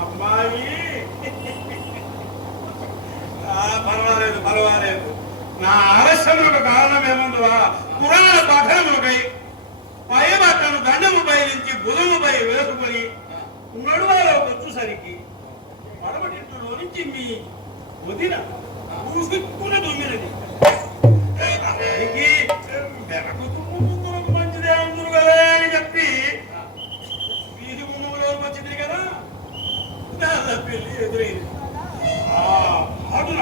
అమ్మాయి పర్వాలేదు పర్వాలేదు. నా ఆలస్యములకు కారణం ఏముందువా? పురాణ పఠనములకై పై బట్టను దండముపై నుంచి భుజముపై వేసుకొని నడువాలో వచ్చేసరికి పడమటింట్లో నుంచి మీ వదిన ఊసుకుని దొంగినది. మంచిదే అందరు కదా అని చెప్పి వీధి ముందులో వచ్చింది కదా, దాని పెళ్లి ఎదురైంది. అటున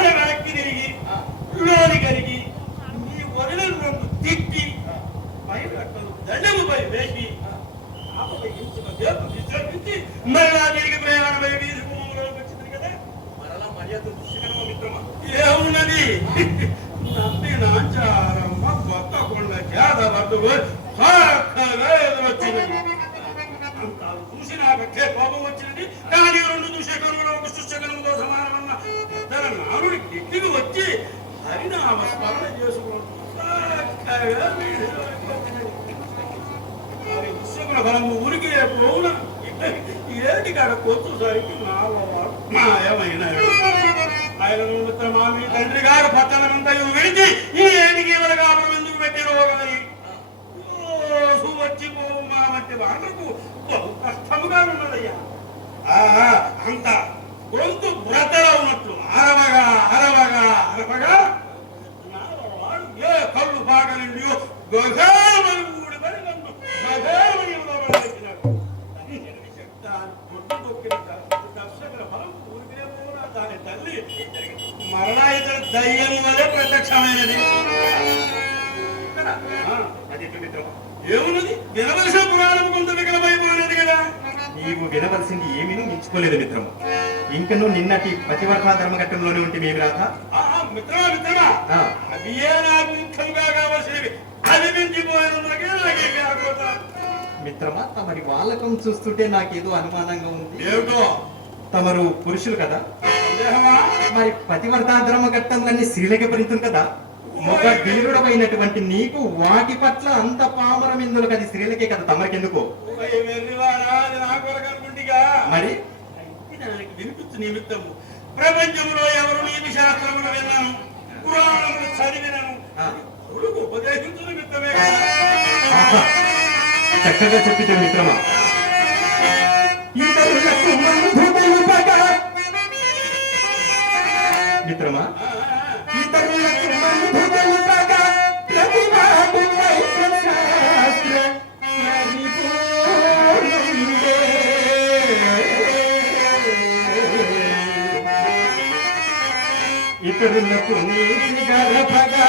వెనక్కి తిరిగి లోని కరిగి మీ వదిలను రెండు తిట్టి పై బట్టలు దండముపై వేసి విశ్రమించి మరలా తిరిగి ప్రయాణమై వీధి ముందులో వచ్చింది కదా. మరలా మర్యాద దృష్టికరమ మిత్రమా ఏమున్నది? నంది నాంచారమ్మ కొత్త కొండ చేత పట్టుకు ఎదురొచ్చినది. అంతాలు చూసి నాకే కోపం వచ్చినది. కానీ రెండు దుశ్శకనులు ఒక సుశకనులతో సమానమన్న ఇద్దరు నానుడి కిట్టికి వచ్చి హరినామ స్మరణ చేసుకుంటూ దుశ్శకుల ఫలము ఊరికి పోవున ఏటి కాడ కొచ్చుసరికి మాయమైన ఆయన మిత్రమా, మీ తండ్రి గారు పట్టణమంతయు విడిచి ఈ ఏటికి కాపురం ఎందుకు పెట్టినో కానీ రోజు వచ్చి పోవు మా వంటి వాళ్ళకు బహు కష్టముగా ఉన్నదయ్యా. అంత గొంతు బ్రతలో ఉన్నట్లు అరవగా అరవగా అరవగా వాడు ఏ కళ్ళు పాగలిండి గోధేమని ఊడి పడి నన్ను గోధేమని పెట్టినాడు. గుడ్డు తొక్కిన దర్శకుల ఫలం ఊరికే పోనా దాని తల్లి మరణాయుత దయ్యం వలె ప్రత్యక్షమైనది. ఏమున్నది? వినవలసిన పురాణం కొంత వికలమైపోయినది కదా. నీవు వినవలసింది ఏమీనూ మించుకోలేదు మిత్రము. ఇంకను నిన్నటి పతివర్త ధర్మఘట్టంలోనే ఉంటే మేము రాత మిత్రమా మిత్రమా అవి నాకు ముఖ్యంగా కావాల్సినవి. అది మించిపోయినందుకే మిత్రమా, తమరి వాళ్ళకం చూస్తుంటే నాకేదో అనుమానంగా ఉంది. ఏమిటో? తమరు పురుషులు కదా, మరి పతివర్త ధర్మఘట్టంలన్నీ స్త్రీలకే పరిమితం కదా. ఒక వీరుడమైనటువంటి నీకు వాటి పట్ల అంత పామరం ఎందుకు? అది స్త్రీలకే కదా, తమరికెందుకు? మరి వినిపించు నిమిత్తము ప్రపంచంలో ఎవరు నీతి శాస్త్రములు విన్నాను, పురాణములు చదివినను, ఉపదేశించు నిమిత్తమే. చక్కగా చెప్పితే మిత్రమా. మిత్రమా, ఇతరులకు నీతి గర్భగా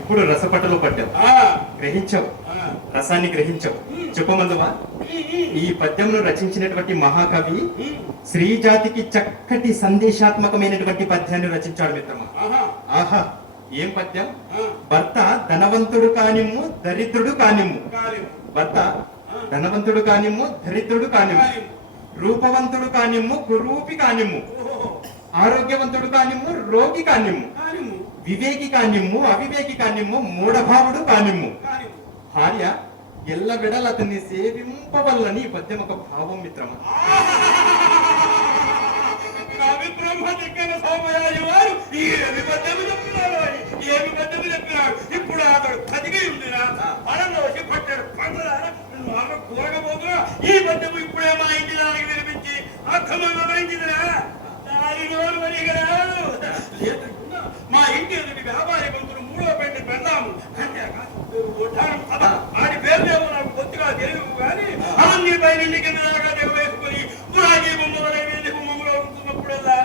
ఇప్పుడు రసపట్టలో పట్టావు, గ్రహించావు, రసాన్ని గ్రహించావు. చెప్పమందువా, ఈ పద్యమును రచించినటువంటి మహాకవి స్త్రీ జాతికి చక్కటి సందేశాత్మకమైనటువంటి పద్యాన్ని రచించాడు మిత్రమా. ఆహా, ఏం పద్యం? ఆ, భర్త ధనవంతుడు కానిమ్ము దరిద్రుడు కానిమ్ము. కాలేవు. భర్త ధనవంతుడు కానిమ్ము దరిద్రుడు కానిమ్ము. కాలేవు. రూపవంతుడు కానిమ్ము కురూపి కానిమ్ము. ఓహో, ఆరోగ్యవంతుడు కానిమ్ము రోగి కానిమ్ము. కాలేవు. వివేకి కానిమ్ము అవివేకి కానిమ్ము మూఢభావుడు కానిమ్ము. కాలేవు. భార్య ఎల్ల విడల అతన్ని సేవింపవల్లని ఈ పద్యం ఒక భావం మిత్రమా. కవి బ్రహ్మ దిక్కన సోమయాజి వారు ఏమి పద్యము చెప్తున్నాడు, ఏమి పద్యము చెప్పినాడు. ఇప్పుడు అతడు కదిగి ఉందిరా, అనంలో వచ్చి పట్టాడు పంచదార వాళ్ళు కూరకపోతున్నా. ఈ పద్యము ఇప్పుడే మా ఇంటి దానికి వినిపించి అర్థము వివరించిందిరా. దాని నోరు వరిగరాడు. మా ఇంటి ఎదుటి వ్యాపారి కొంచెం మూడో పెట్టి పెడదాము ఆడి పేరులేమో నాకు కొద్దిగా తెలియదు కానీ అన్ని పై నిండి కింద దాకా దిగవేసుకొని పురాజీ బొమ్మలో బొమ్మలో ఉంటున్నప్పుడల్లా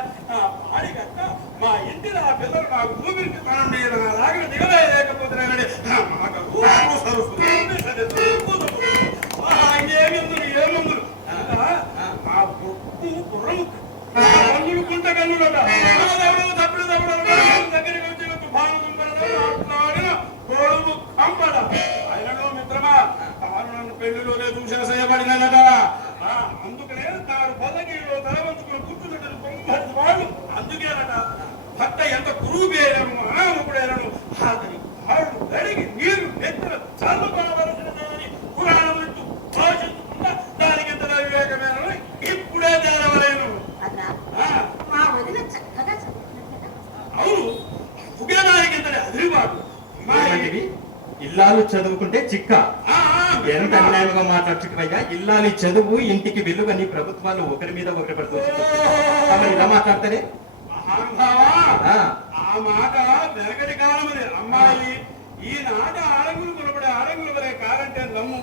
పాడి కట్ట మా ఇంటి ఆ పిల్లలు నాకు ఊపిరికి తనండి లాగిన దిగలేకపోతున్నానండి. ఏమందులు ఆ బొక్కు బుర్రము కన్నులు కుంట కన్నులట తప్పుడు దగ్గరికి వచ్చిన తుఫాను మాట్లాడిన కొడుకు కంపడ. ఆయనలో మిత్రమా తాను నన్ను పెళ్లిలోనే దూషణయబడినట. అందుకనే తాను పొలగిలో తలవంతుకుని కూర్చున్నట్టు 90 వాళ్ళు. అందుకేనట భర్త ఎంత కురూపి అయినను ఆముకుడైనను అతని కాళ్ళు గడిగి నీరు నెత్తిన చల్లబడవలసినదని పురాణములు ఆలోచించకుండా దానికి ఎంత వివేకమైన ఇప్పుడే తేలవలేను. అవును, ఉపయోగానికి ఎంత అదిరిబాటు. ఇల్లాలు చదువుకుంటే చిక్క. ఎంత అన్యాయంగా మాట్లాడుచుకువయ్యా. ఇల్లాలి చదువు ఇంటికి విలువ నీ ప్రభుత్వాలు ఒకరి మీద ఒకరి పడుతూ ఇలా మాట్లాడతారే. ఆ మాట వెనకటి కాలమది అమ్మాయి. ఈనాట ఆరంగులు కొనబడే ఆరంగులు వరే కాలంటే నమ్ము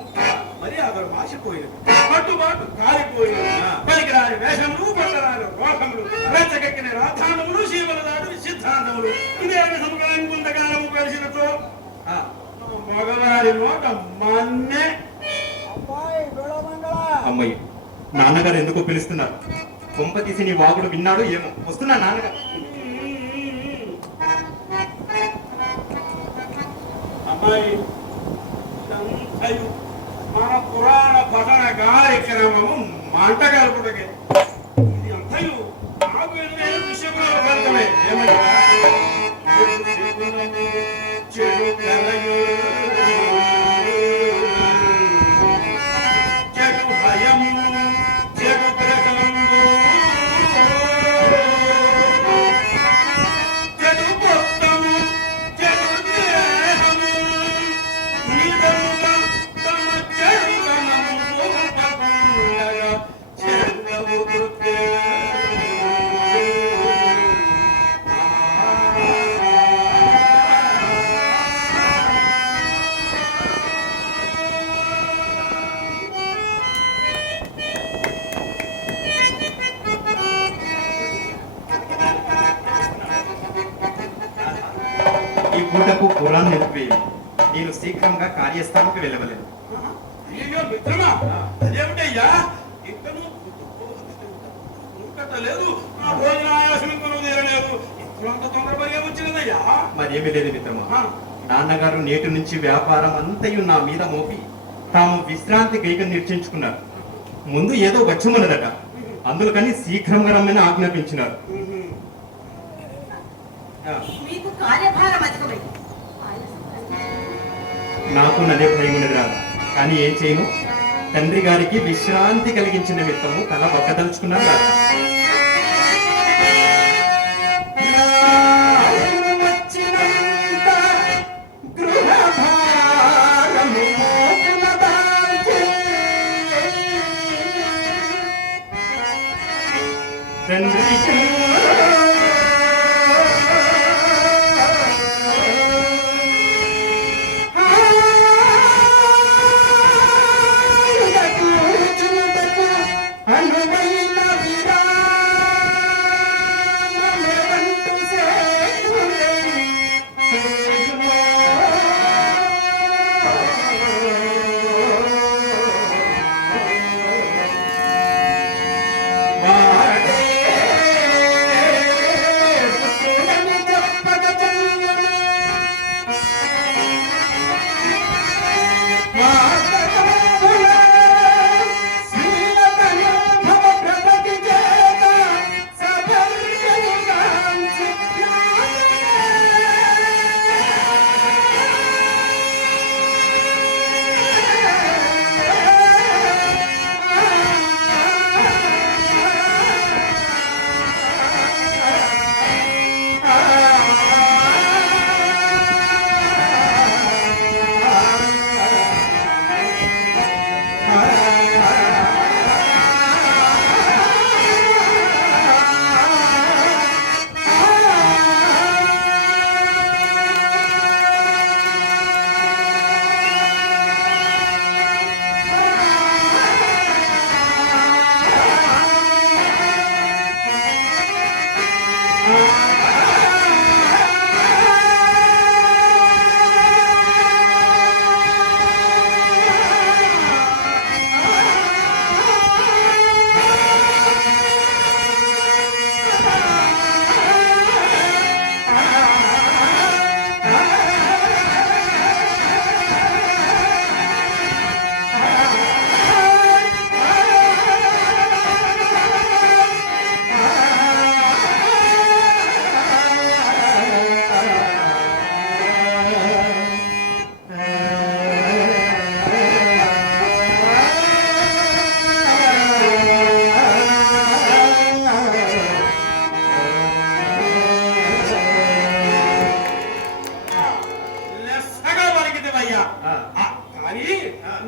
మరి అతడు మాసిపోయింది. పట్టుబాటు కాలిపోయింది. పలికిరాని వేషములు పట్టరాని రోషములు రెచ్చకెక్కిన రాధానములు శీవల దాడు సిద్ధాంతములు ఇదే సంకాలము కలిసినతో మగవారి నోట మన్నే. అమ్మాయి నాన్నగారు ఎందుకో పిలుస్తున్నారు. కొంప తీసి నీ వాగుడు విన్నాడు ఏమో. వస్తున్నా నాన్నగారు. అమ్మాయి మన పురాణ పఠన కార్యక్రమము మంట కలుపుటకే. ఇది అంతయు నాకు ఎదురైన విషయంలో ఫలితమే. ఏమయ్యా చెడు కలయు చెడు భయము చెడు గ్రహము చెడు మొత్తము చెడు దేహము నిజముగా తమ చెడుతనము చెడు వృత్తే. ఈ పూటకు పురాణం నిలిపివేయి. నేను శీఘ్రంగా కార్యస్థానంకి వెళ్ళవలేదు. అయ్యో మిత్రమా, అదేమిటయ్యా ఇంకనూ లేదు. ఆ భోజనాయాసనం కొను తీరలేదు. ఇంత తొందరపడిగా వచ్చినదయ్యా. మరేమీ లేదు మిత్రమా. నాన్నగారు నేటి నుంచి వ్యాపారం అంతయు నా మీద మోపి తాము విశ్రాంతి గైక నిర్చయించుకున్నారు. ముందు ఏదో వచ్చమన్నదట. అందుకని శీఘ్రంగా రమ్మని ఆజ్ఞాపించినారు. నాకు నదే భయం ఉన్నది రాదు. కానీ ఏం చేయను. తండ్రి గారికి విశ్రాంతి కలిగించిన నిమిత్తము తల ఒక్కదలుచుకున్నారు రాదు. తండ్రికి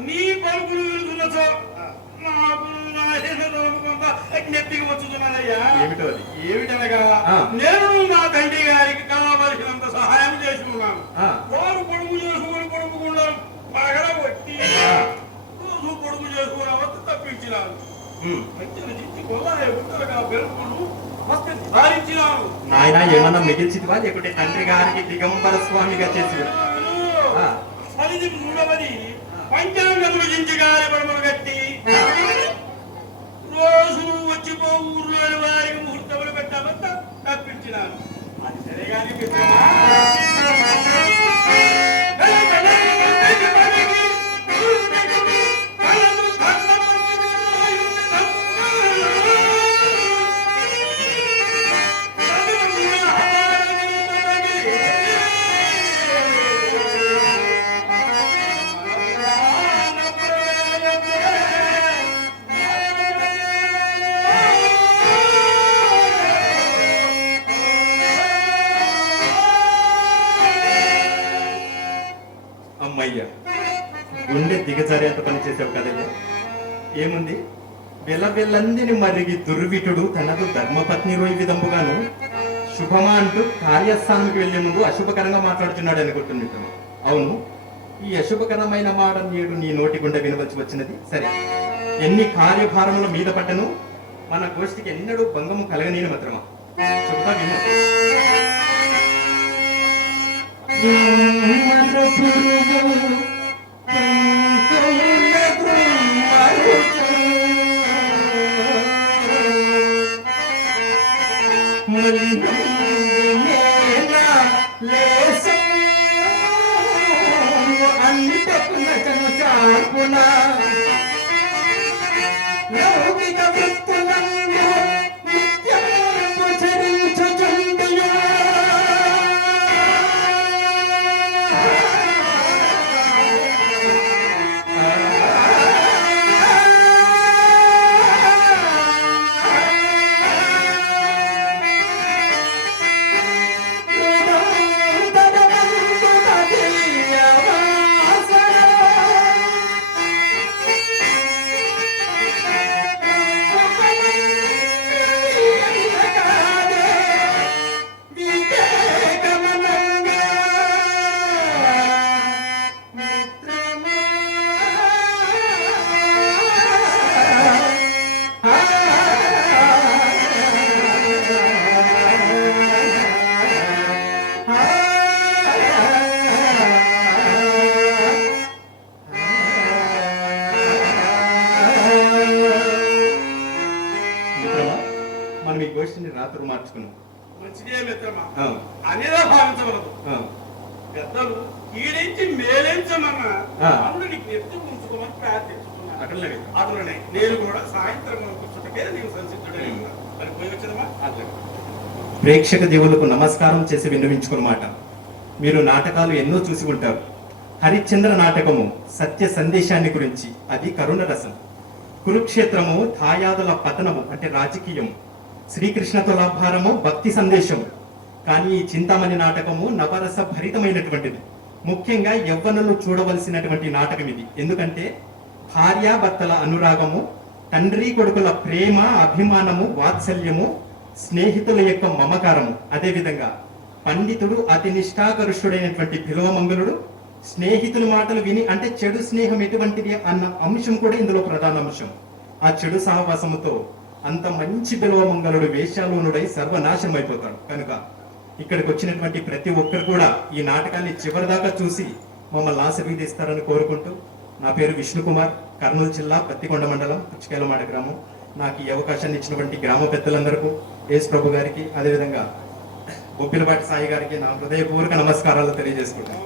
నీ పలుకులు విలుతున్నచో నాకు కొంత నెత్తికి వచ్చుతున్నదయ్యా. ఏమిటో అది? ఏమిటనగా ఆ. నేను మా తండ్రి గారికి కావలసినంత సహాయం చేసి ఉన్నాను. ఆ. వారు పొడుగు చేసుకుని పొడుగుకుండా పగల కొట్టి రోజు పొడుగు చేసుకుని అవస్థ తప్పించినాను. మంచిగా చిచ్చి కొల్లాయ గుట్టలుగా పెరుగుకుంటూ మస్తు ధారించినాను. నాయన ఏమన్నా మిగిల్చితివా లేకుంటే తండ్రి గారికి దిగంబర స్వామిగా చేసి ఆ. అది మూడవది పంచాంగములు జించి గారి పడమలు కట్టి రోజు వచ్చిపో ఊర్లోని వారికి ముహూర్తములు పెట్టామంతా తప్పించినాను. అది సరే గాని మిత్రమా, అమ్మయ్య, గుండె దిగజారేంత పని చేసావు కదయ్యా. ఏముంది, బెల్లబెల్లందిని మరిగి దుర్విటుడు తనదు ధర్మపత్ని రోయి విధంబుగాను శుభమా అంటూ కార్యస్థానానికి వెళ్లే ముందు అశుభకరంగా మాట్లాడుతున్నాడు అనుకుంటున్నాను. అవును, ఈ అశుభకరమైన మాట నేడు నీ నోటి గుండె వినవలసి వచ్చినది. సరే, ఎన్ని కార్యభారముల మీద పడ్డను మన గోష్ఠికి ఎన్నడూ భంగము కలగనేని మాత్రమా చెబుతా విను. లౌకిక వృత్తులందు నిత్యము చరించుచుండియు మనం ఈ గోష్ఠిని రాత్రులు మార్చుకున్నాం. మంచిదే మిత్రమా, ఆ. అనేదా భావించవలదు. ఆ. పెద్దలు కీడించి మేలించమన్న ఆ. అందుని ఎత్తు ఉంచుకోమని ప్రార్థించుకున్నాను. అట్లనే అట్లనే నేను కూడా సాయంత్రం కూర్చుంటే నేను సంసిద్ధుడై ఉన్నాను. మరి పోయి వచ్చినమా? అట్లనే. ప్రేక్షక దేవులకు నమస్కారం చేసి విన్నవించుకున్నమాట. మీరు నాటకాలు ఎన్నో చూసి ఉంటారు. హరిశ్చంద్ర నాటకము సత్య సందేశాన్ని గురించి, అది కరుణ రసం. కురుక్షేత్రము ధాయాదుల పతనము అంటే రాజకీయం. శ్రీకృష్ణ తులాభారము భక్తి సందేశం. కానీ ఈ చింతామణి నాటకము నవరస భరితమైనటువంటిది. ముఖ్యంగా యవ్వనులు చూడవలసినటువంటి నాటకం ఇది. ఎందుకంటే భార్యాభర్తల అనురాగము, తండ్రి కొడుకుల ప్రేమ, అభిమానము, వాత్సల్యము, స్నేహితుల యొక్క మమకారము. అదేవిధంగా పండితుడు అతి నిష్ఠాకరుషుడైనటువంటి బిల్వమంగళుడు స్నేహితుల మాటలు విని, అంటే చెడు స్నేహం ఎటువంటిది అన్న అంశం కూడా ఇందులో ప్రధాన అంశం. ఆ చెడు సహవాసముతో అంత మంచి బిల్వమంగళుడు వేశ్యాలోనుడై సర్వనాశనం అయిపోతాడు. కనుక ఇక్కడికి వచ్చినటువంటి ప్రతి ఒక్కరు కూడా ఈ నాటకాన్ని చివరిదాకా చూసి మమ్మల్ని ఆశీర్వదిస్తారని కోరుకుంటూ, నా పేరు విష్ణుకుమార్, కర్నూలు జిల్లా పత్తికొండ మండలం పుచ్చికేలమాడ గ్రామం. నాకు ఈ అవకాశాన్ని ఇచ్చినటువంటి గ్రామ పెద్దలందరికీ, యేసు ప్రభు గారికి, అదేవిధంగా బొప్పిలపాటి సాయి గారికి నా హృదయపూర్వక నమస్కారాలు తెలియజేసుకుంటాను.